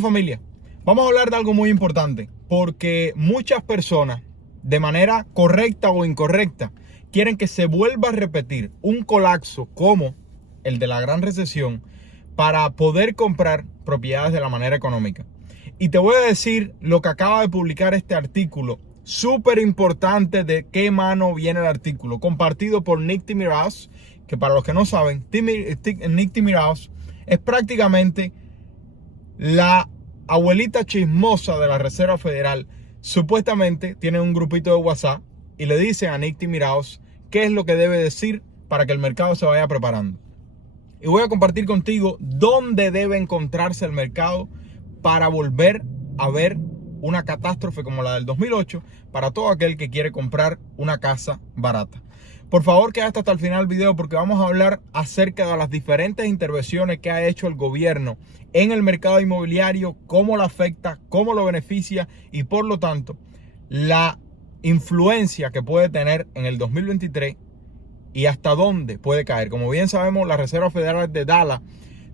Familia, vamos a hablar de algo muy importante, porque muchas personas, de manera correcta o incorrecta, quieren que se vuelva a repetir un colapso como el de la Gran Recesión para poder comprar propiedades de la manera económica. Y te voy a decir lo que acaba de publicar este artículo, súper importante, de qué mano viene el artículo, compartido por Nick Timiraos, que para los que no saben, Nick Timiraos es prácticamente la abuelita chismosa de la Reserva Federal. Supuestamente tiene un grupito de WhatsApp y le dicen a Nick Timiraos qué es lo que debe decir para que el mercado se vaya preparando. Y voy a compartir contigo dónde debe encontrarse el mercado para volver a ver una catástrofe como la del 2008 para todo aquel que quiere comprar una casa barata. Por favor, quédate hasta el final del video porque vamos a hablar acerca de las diferentes intervenciones que ha hecho el gobierno en el mercado inmobiliario, cómo lo afecta, cómo lo beneficia y por lo tanto la influencia que puede tener en el 2023 y hasta dónde puede caer. Como bien sabemos, la Reserva Federal de Dallas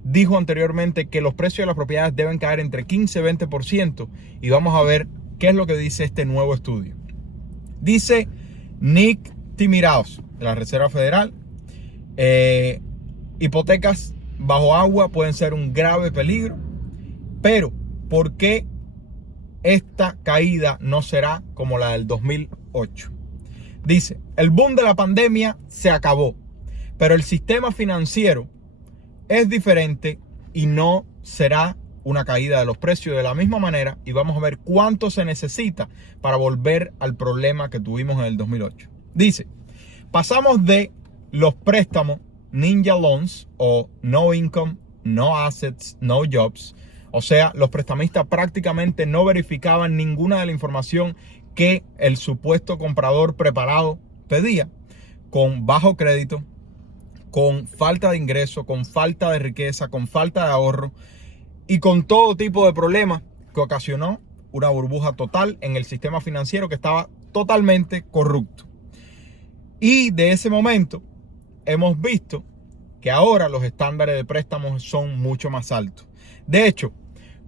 dijo anteriormente que los precios de las propiedades deben caer entre 15 y 20% y vamos a ver qué es lo que dice este nuevo estudio. Dice Nick Timiraos de la Reserva Federal: hipotecas bajo agua pueden ser un grave peligro, pero ¿por qué esta caída no será como la del 2008? Dice: el boom de la pandemia se acabó, pero el sistema financiero es diferente y no será una caída de los precios de la misma manera, y vamos a ver cuánto se necesita para volver al problema que tuvimos en el 2008. Dice: pasamos de los préstamos Ninja Loans o No Income, No Assets, No Jobs. O sea, los prestamistas prácticamente no verificaban ninguna de la información que el supuesto comprador preparado pedía, con bajo crédito, con falta de ingreso, con falta de riqueza, con falta de ahorro y con todo tipo de problemas que ocasionó una burbuja total en el sistema financiero que estaba totalmente corrupto. Y de ese momento hemos visto que ahora los estándares de préstamos son mucho más altos. De hecho,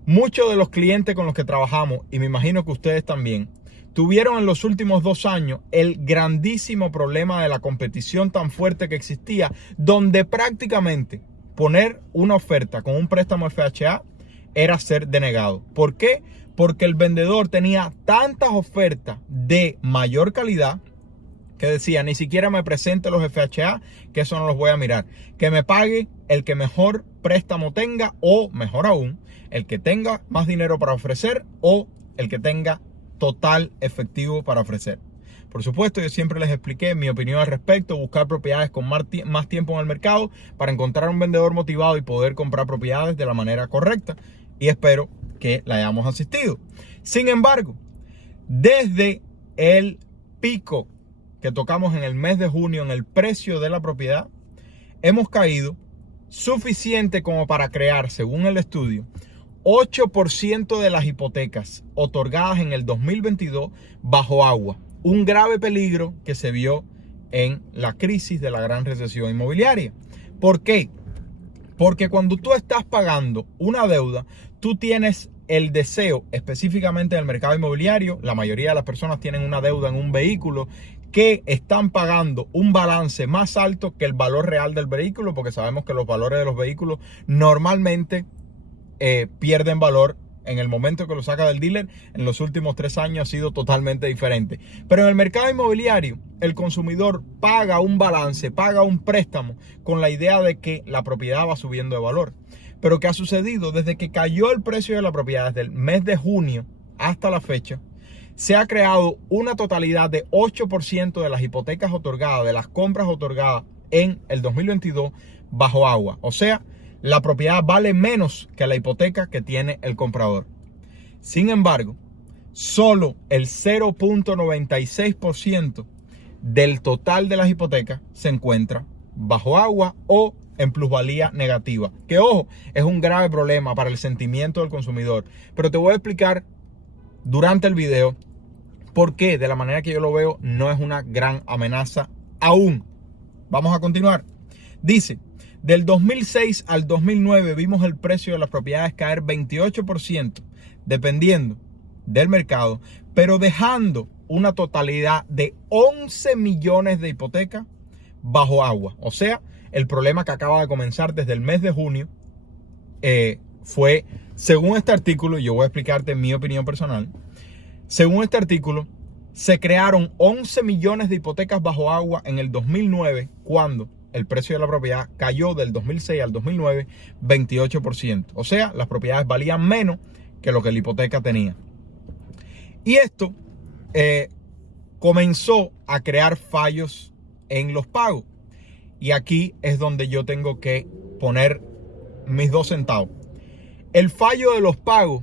muchos de los clientes con los que trabajamos, y me imagino que ustedes también, tuvieron en los últimos 2 años el grandísimo problema de la competición tan fuerte que existía, donde prácticamente poner una oferta con un préstamo FHA era ser denegado. ¿Por qué? Porque el vendedor tenía tantas ofertas de mayor calidad que decía: ni siquiera me presente los FHA, que eso no los voy a mirar. Que me pague el que mejor préstamo tenga, o mejor aún, el que tenga más dinero para ofrecer, o el que tenga total efectivo para ofrecer. Por supuesto, yo siempre les expliqué mi opinión al respecto: buscar propiedades con más tiempo en el mercado para encontrar un vendedor motivado y poder comprar propiedades de la manera correcta, y espero que la hayamos asistido. Sin embargo, desde el pico que tocamos en el mes de junio en el precio de la propiedad, hemos caído suficiente como para crear, según el estudio, 8% de las hipotecas otorgadas en el 2022 bajo agua. Un grave peligro que se vio en la crisis de la Gran Recesión inmobiliaria. ¿Por qué? Porque cuando tú estás pagando una deuda, tú tienes el deseo, específicamente en el mercado inmobiliario, la mayoría de las personas tienen una deuda en un vehículo que están pagando un balance más alto que el valor real del vehículo, porque sabemos que los valores de los vehículos normalmente pierden valor en el momento que lo saca del dealer. En los últimos 3 años ha sido totalmente diferente. Pero en el mercado inmobiliario, el consumidor paga un balance, paga un préstamo con la idea de que la propiedad va subiendo de valor. Pero ¿qué ha sucedido? Desde que cayó el precio de la propiedad, desde el mes de junio hasta la fecha, se ha creado una totalidad de 8% de las hipotecas otorgadas, de las compras otorgadas en el 2022 bajo agua. O sea, la propiedad vale menos que la hipoteca que tiene el comprador. Sin embargo, solo el 0.96% del total de las hipotecas se encuentra bajo agua o en plusvalía negativa. Que ojo, es un grave problema para el sentimiento del consumidor. Pero te voy a explicar durante el video por qué, de la manera que yo lo veo, no es una gran amenaza aún. Vamos a continuar. Dice: Del 2006 al 2009 vimos el precio de las propiedades caer 28%, dependiendo del mercado, pero dejando una totalidad de 11 millones de hipotecas bajo agua. O sea, el problema que acaba de comenzar desde el mes de junio fue, según este artículo, yo voy a explicarte mi opinión personal, según este artículo, se crearon 11 millones de hipotecas bajo agua en el 2009, cuando el precio de la propiedad cayó del 2006 al 2009 28%. O sea, las propiedades valían menos que lo que la hipoteca tenía. Y esto comenzó a crear fallos en los pagos. Y aquí es donde yo tengo que poner mis 2 centavos. El fallo de los pagos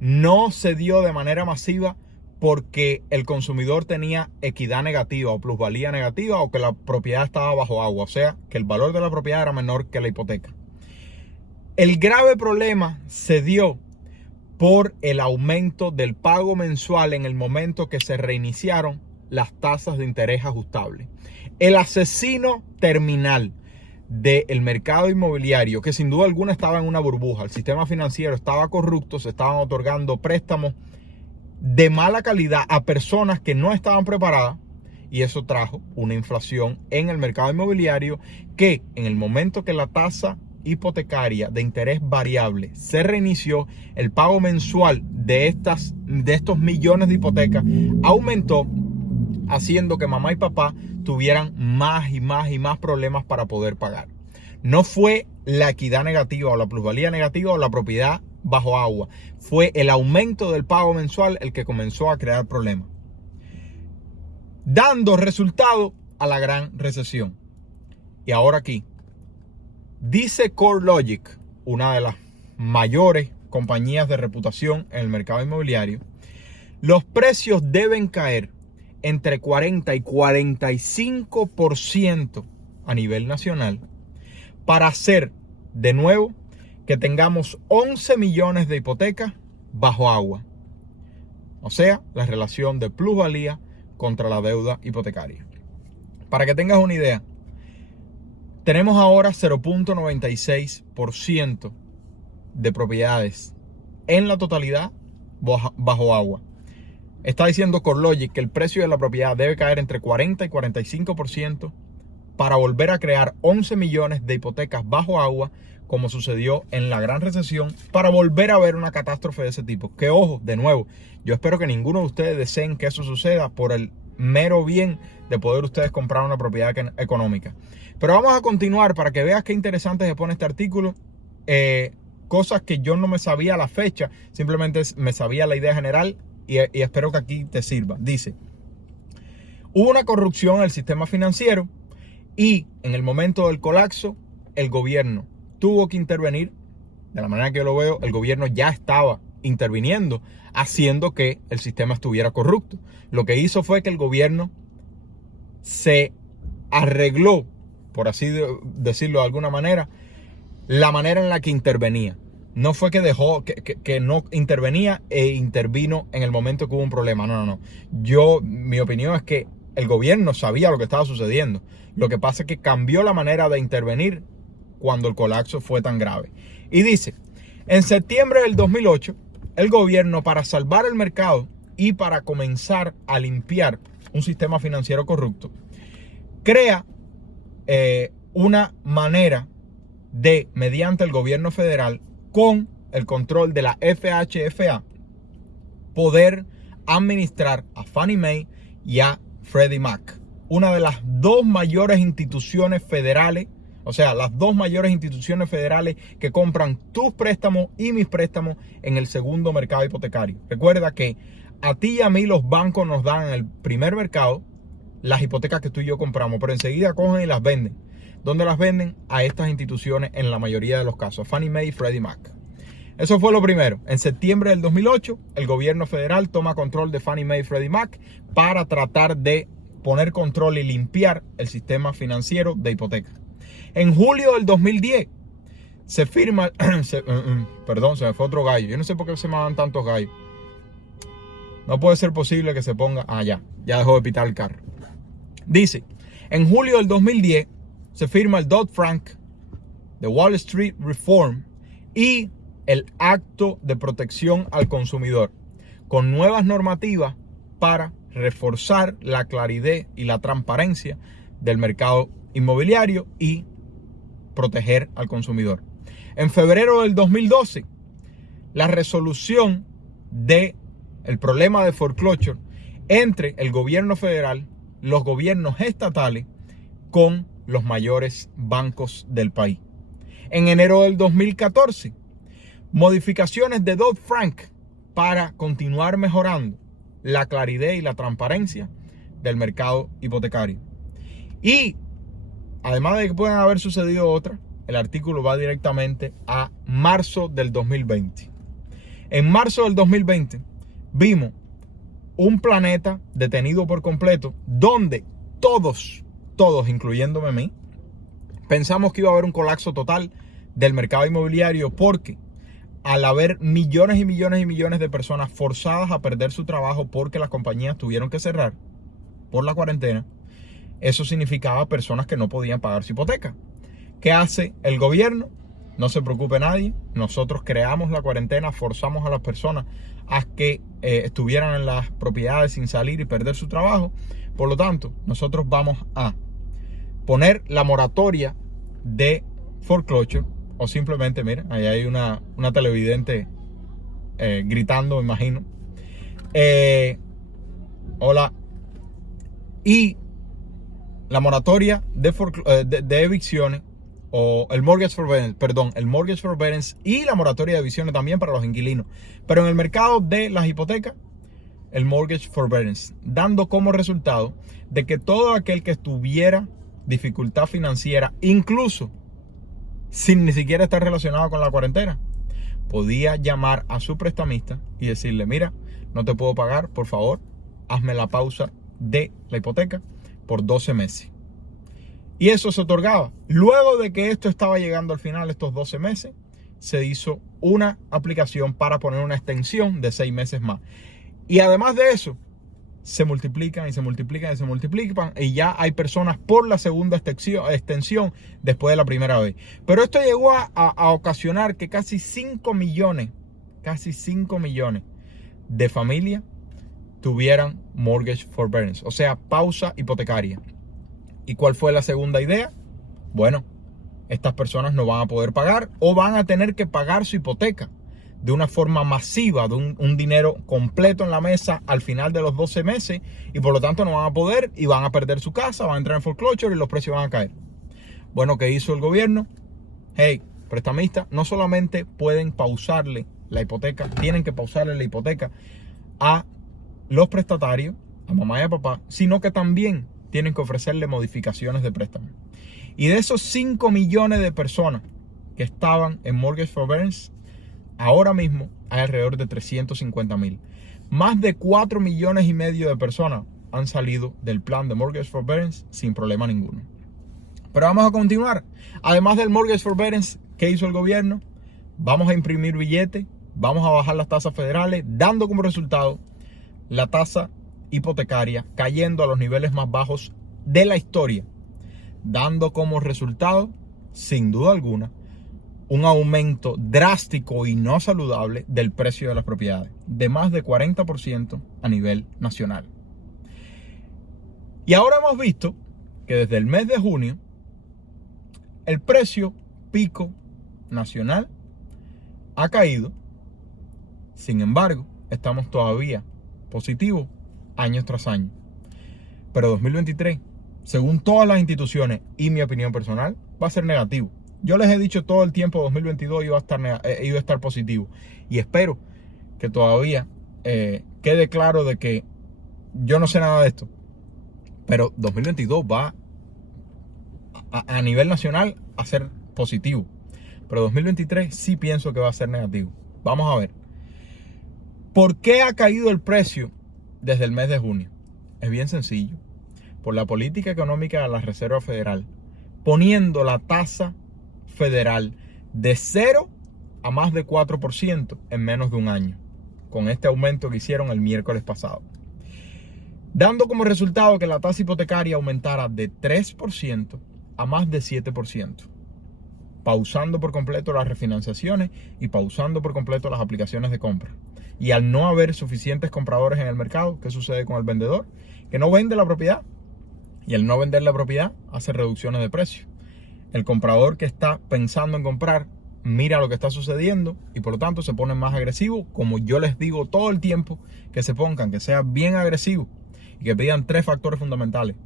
no se dio de manera masiva porque el consumidor tenía equidad negativa o plusvalía negativa, o que la propiedad estaba bajo agua, o sea, que el valor de la propiedad era menor que la hipoteca. El grave problema se dio por el aumento del pago mensual en el momento que se reiniciaron las tasas de interés ajustables. El asesino terminal del mercado inmobiliario, que sin duda alguna estaba en una burbuja, el sistema financiero estaba corrupto, se estaban otorgando préstamos de mala calidad a personas que no estaban preparadas, y eso trajo una inflación en el mercado inmobiliario que, en el momento que la tasa hipotecaria de interés variable se reinició, el pago mensual de estos millones de hipotecas aumentó, haciendo que mamá y papá tuvieran más y más problemas para poder pagar. No fue la equidad negativa o la plusvalía negativa o la propiedad bajo agua, fue el aumento del pago mensual el que comenzó a crear problemas, dando resultado a la gran recesión. Y ahora aquí, dice CoreLogic, una de las mayores compañías de reputación en el mercado inmobiliario, los precios deben caer entre 40 y 45% a nivel nacional para hacer de nuevo que tengamos 11 millones de hipotecas bajo agua. O sea, la relación de plusvalía contra la deuda hipotecaria. Para que tengas una idea, tenemos ahora 0.96% de propiedades en la totalidad bajo agua. Está diciendo CoreLogic que el precio de la propiedad debe caer entre 40 y 45% para volver a crear 11 millones de hipotecas bajo agua, como sucedió en la gran recesión, para volver a ver una catástrofe de ese tipo. Que ojo, de nuevo, yo espero que ninguno de ustedes deseen que eso suceda por el mero bien de poder ustedes comprar una propiedad económica. Pero vamos a continuar para que veas qué interesante se pone este artículo. Cosas que yo no me sabía a la fecha, simplemente me sabía la idea general y espero que aquí te sirva. Dice, hubo una corrupción en el sistema financiero y en el momento del colapso, el gobierno tuvo que intervenir. De la manera que yo lo veo, el gobierno ya estaba interviniendo, haciendo que el sistema estuviera corrupto. Lo que hizo fue que el gobierno se arregló, por así decirlo de alguna manera, la manera en la que intervenía. No fue que dejó, que no intervenía e intervino en el momento que hubo un problema. No. Mi opinión es que el gobierno sabía lo que estaba sucediendo. Lo que pasa es que cambió la manera de intervenir cuando el colapso fue tan grave. Y dice, en septiembre del 2008, el gobierno, para salvar el mercado y para comenzar a limpiar un sistema financiero corrupto, crea una manera de, mediante el gobierno federal, con el control de la FHFA, poder administrar a Fannie Mae y a Freddie Mac, una de las dos mayores instituciones federales, o sea, las dos mayores instituciones federales que compran tus préstamos y mis préstamos en el segundo mercado hipotecario. Recuerda que a ti y a mí los bancos nos dan en el primer mercado las hipotecas que tú y yo compramos, pero enseguida cogen y las venden. ¿Dónde las venden? A estas instituciones en la mayoría de los casos, Fannie Mae y Freddie Mac. Eso fue lo primero. En septiembre del 2008, el gobierno federal toma control de Fannie Mae y Freddie Mac para tratar de poner control y limpiar el sistema financiero de hipotecas. En julio del 2010 se firma, perdón, se me fue otro gallo. Yo no sé por qué se me dan tantos gallos. No puede ser posible que se ponga, ya dejó de pitar el carro. Dice, en julio del 2010 se firma el Dodd-Frank de Wall Street Reform y el Acto de Protección al Consumidor, con nuevas normativas para reforzar la claridad y la transparencia del mercado inmobiliario y proteger al consumidor. En febrero del 2012, la resolución del problema de foreclosure entre el gobierno federal, los gobiernos estatales, con los mayores bancos del país. En enero del 2014, modificaciones de Dodd-Frank para continuar mejorando la claridad y la transparencia del mercado hipotecario. Y además de que pueden haber sucedido otras, el artículo va directamente a marzo del 2020. En marzo del 2020 vimos un planeta detenido por completo, donde todos, incluyéndome a mí, pensamos que iba a haber un colapso total del mercado inmobiliario, porque al haber millones y millones y millones de personas forzadas a perder su trabajo porque las compañías tuvieron que cerrar por la cuarentena, eso significaba personas que no podían pagar su hipoteca. ¿Qué hace el gobierno? No se preocupe nadie. Nosotros creamos la cuarentena, forzamos a las personas a que estuvieran en las propiedades sin salir y perder su trabajo. Por lo tanto, nosotros vamos a poner la moratoria de foreclosure, o simplemente, mira, ahí hay una televidente gritando, me imagino. Hola. Y la moratoria de evicciones, o el mortgage forbearance y la moratoria de evicciones también para los inquilinos. Pero en el mercado de las hipotecas, el mortgage forbearance, dando como resultado de que todo aquel que tuviera dificultad financiera, incluso sin ni siquiera estar relacionado con la cuarentena, podía llamar a su prestamista y decirle: mira, no te puedo pagar, por favor, hazme la pausa de la hipoteca por 12 meses. Y eso se otorgaba. Luego de que esto estaba llegando al final, estos 12 meses, se hizo una aplicación para poner una extensión de 6 meses más. Y además de eso, se multiplican y se multiplican y se multiplican, y ya hay personas por la segunda extensión después de la primera vez. Pero esto llegó a ocasionar que casi 5 millones de familias tuvieran mortgage forbearance, o sea, pausa hipotecaria. ¿Y cuál fue la segunda idea? Bueno, estas personas no van a poder pagar, o van a tener que pagar su hipoteca de una forma masiva, de un dinero completo en la mesa al final de los 12 meses, y por lo tanto no van a poder, y van a perder su casa, van a entrar en foreclosure y los precios van a caer. Bueno, ¿qué hizo el gobierno? Hey, prestamistas, no solamente pueden pausarle la hipoteca, tienen que pausarle la hipoteca a los prestatarios, a mamá y a papá, sino que también tienen que ofrecerle modificaciones de préstamo. Y de esos 5 millones de personas que estaban en mortgage forbearance, ahora mismo hay alrededor de 350,000. Más de 4 millones y medio de personas han salido del plan de mortgage forbearance sin problema ninguno. Pero vamos a continuar. Además del mortgage forbearance, ¿qué hizo el gobierno? Vamos a imprimir billetes, vamos a bajar las tasas federales, dando como resultado la tasa hipotecaria cayendo a los niveles más bajos de la historia, dando como resultado, sin duda alguna, un aumento drástico y no saludable del precio de las propiedades, de más de 40% a nivel nacional. Y ahora hemos visto que desde el mes de junio, el precio pico nacional ha caído. Sin embargo, estamos todavía positivos año tras año. Pero 2023, según todas las instituciones y mi opinión personal, va a ser negativo. Yo les he dicho todo el tiempo 2022 iba a estar positivo. Y espero que todavía quede claro de que yo no sé nada de esto. Pero 2022 va a nivel nacional a ser positivo. Pero 2023 sí pienso que va a ser negativo. Vamos a ver. ¿Por qué ha caído el precio desde el mes de junio? Es bien sencillo. Por la política económica de la Reserva Federal, poniendo la tasa federal de 0 a más de 4% en menos de un año, con este aumento que hicieron el miércoles pasado, dando como resultado que la tasa hipotecaria aumentara de 3% a más de 7%. pausando por completo las refinanciaciones y pausando por completo las aplicaciones de compra. Y al no haber suficientes compradores en el mercado, ¿qué sucede con el vendedor? Que no vende la propiedad. Y al no vender la propiedad, hace reducciones de precio. El comprador que está pensando en comprar mira lo que está sucediendo y por lo tanto se pone más agresivo. Como yo les digo todo el tiempo, que se pongan, que sea bien agresivo y que pidan 3 factores fundamentales: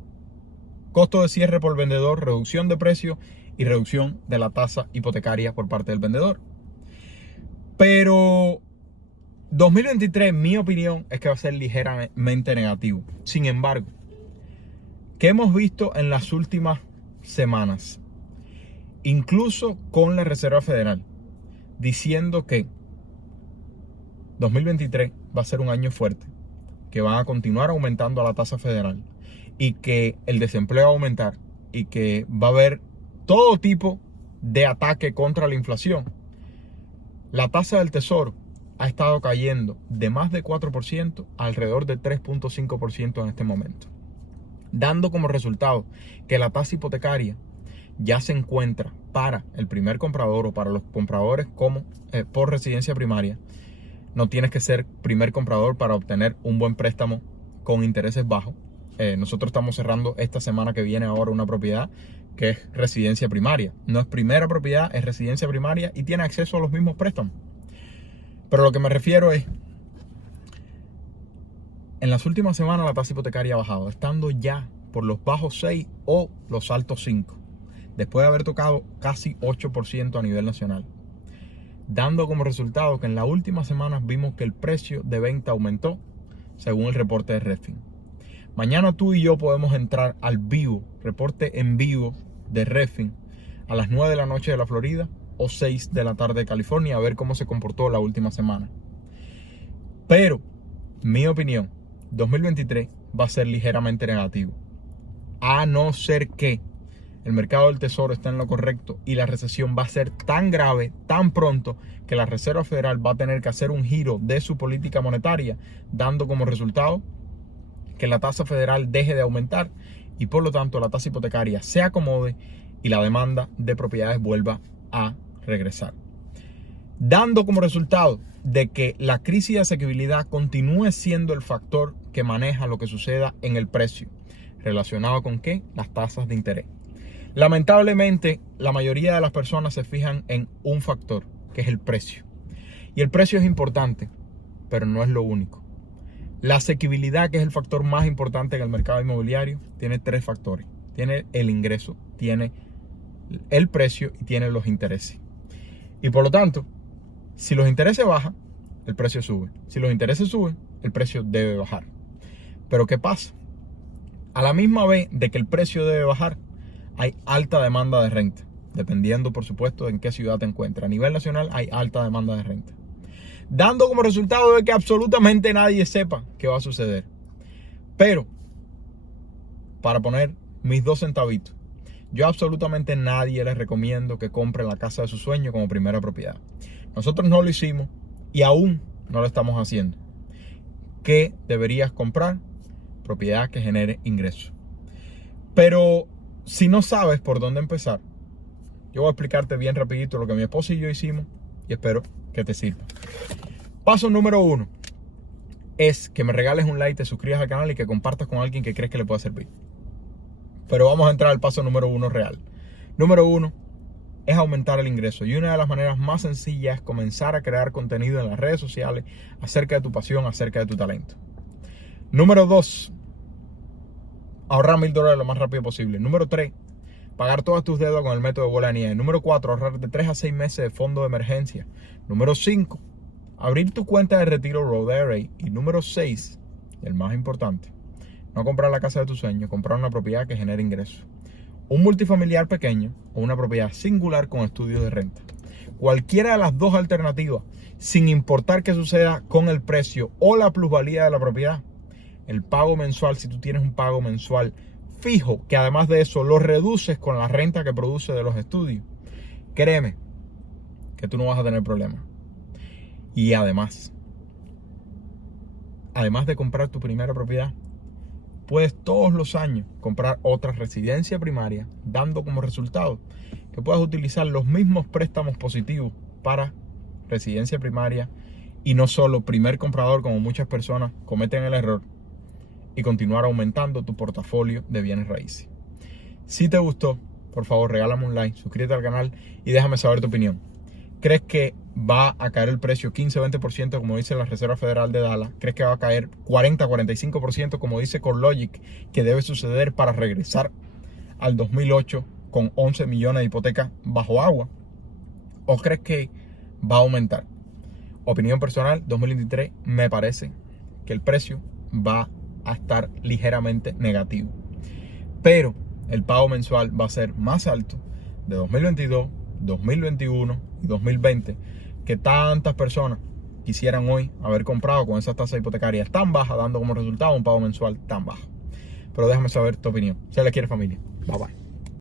costo de cierre por vendedor, reducción de precio y reducción de la tasa hipotecaria por parte del vendedor. Pero 2023, mi opinión es que va a ser ligeramente negativo. Sin embargo, ¿qué hemos visto en las últimas semanas? Incluso con la Reserva Federal, diciendo que 2023 va a ser un año fuerte, que van a continuar aumentando la tasa federal y que el desempleo va a aumentar y que va a haber todo tipo de ataque contra la inflación. La tasa del tesoro ha estado cayendo de más de 4% a alrededor de 3.5% en este momento, dando como resultado que la tasa hipotecaria ya se encuentra para el primer comprador o para los compradores por residencia primaria. No tienes que ser primer comprador para obtener un buen préstamo con intereses bajos. Nosotros estamos cerrando esta semana que viene ahora una propiedad que es residencia primaria. No es primera propiedad, es residencia primaria y tiene acceso a los mismos préstamos. Pero lo que me refiero es, en las últimas semanas la tasa hipotecaria ha bajado, estando ya por los bajos 6 o los altos 5. Después de haber tocado casi 8% a nivel nacional, dando como resultado que en las últimas semanas vimos que el precio de venta aumentó, según el reporte de Redfin. Mañana tú y yo podemos entrar al vivo, reporte en vivo de Redfin, a las 9 de la noche de la Florida o 6 de la tarde de California, a ver cómo se comportó la última semana. Pero, mi opinión, 2023 va a ser ligeramente negativo, a no ser que el mercado del tesoro está en lo correcto y la recesión va a ser tan grave, tan pronto, que la Reserva Federal va a tener que hacer un giro de su política monetaria, dando como resultado que la tasa federal deje de aumentar y por lo tanto la tasa hipotecaria se acomode y la demanda de propiedades vuelva a regresar. Dando como resultado de que la crisis de asequibilidad continúe siendo el factor que maneja lo que suceda en el precio. ¿Relacionado con qué? Las tasas de interés. Lamentablemente, la mayoría de las personas se fijan en un factor, que es el precio. Y el precio es importante, pero no es lo único. La asequibilidad, que es el factor más importante en el mercado inmobiliario, tiene 3 factores. Tiene el ingreso, tiene el precio y tiene los intereses. Y por lo tanto, si los intereses bajan, el precio sube. Si los intereses suben, el precio debe bajar. Pero ¿qué pasa? A la misma vez de que el precio debe bajar, hay alta demanda de renta, dependiendo por supuesto de en qué ciudad te encuentres. A nivel nacional hay alta demanda de renta, dando como resultado de que absolutamente nadie sepa qué va a suceder. Pero, para poner mis 2 centavitos, yo a absolutamente nadie les recomiendo que compre la casa de su sueño como primera propiedad. Nosotros no lo hicimos y aún no lo estamos haciendo. ¿Qué deberías comprar? Propiedad que genere ingresos. Pero si no sabes por dónde empezar, yo voy a explicarte bien rapidito lo que mi esposa y yo hicimos y espero que te sirva. Paso número 1 es que me regales un like, te suscribas al canal y que compartas con alguien que crees que le pueda servir. Pero vamos a entrar al paso número 1 real. Número 1 es aumentar el ingreso. Y una de las maneras más sencillas es comenzar a crear contenido en las redes sociales acerca de tu pasión, acerca de tu talento. Número 2, ahorrar $1000 lo más rápido posible. Número 3, pagar todas tus deudas con el método de bola de nieve. Número 4, ahorrar de 3 a 6 meses de fondo de emergencia. Número 5, abrir tu cuenta de retiro Roth IRA. Y número 6, el más importante, no comprar la casa de tus sueños, comprar una propiedad que genere ingresos. Un multifamiliar pequeño o una propiedad singular con estudios de renta. Cualquiera de las 2 alternativas, sin importar qué suceda con el precio o la plusvalía de la propiedad, el pago mensual, si tú tienes un pago mensual fijo, que además de eso lo reduces con la renta que produce de los estudios, créeme que tú no vas a tener problemas. Y además de comprar tu primera propiedad, puedes todos los años comprar otra residencia primaria, dando como resultado que puedas utilizar los mismos préstamos positivos para residencia primaria y no solo primer comprador, como muchas personas cometen el error, y continuar aumentando tu portafolio de bienes raíces. Si te gustó, por favor regálame un like, suscríbete al canal y déjame saber tu opinión. ¿Crees que va a caer el precio 15-20% como dice la Reserva Federal de Dallas? ¿Crees que va a caer 40-45% como dice CoreLogic que debe suceder para regresar al 2008 con 11 millones de hipotecas bajo agua? ¿O crees que va a aumentar? Opinión personal, 2023 me parece que el precio va a estar ligeramente negativo, pero el pago mensual va a ser más alto de 2022, 2021 y 2020 que tantas personas quisieran hoy haber comprado con esas tasas hipotecarias tan bajas, dando como resultado un pago mensual tan bajo. Pero déjame saber tu opinión. Se les quiere, familia. Bye bye.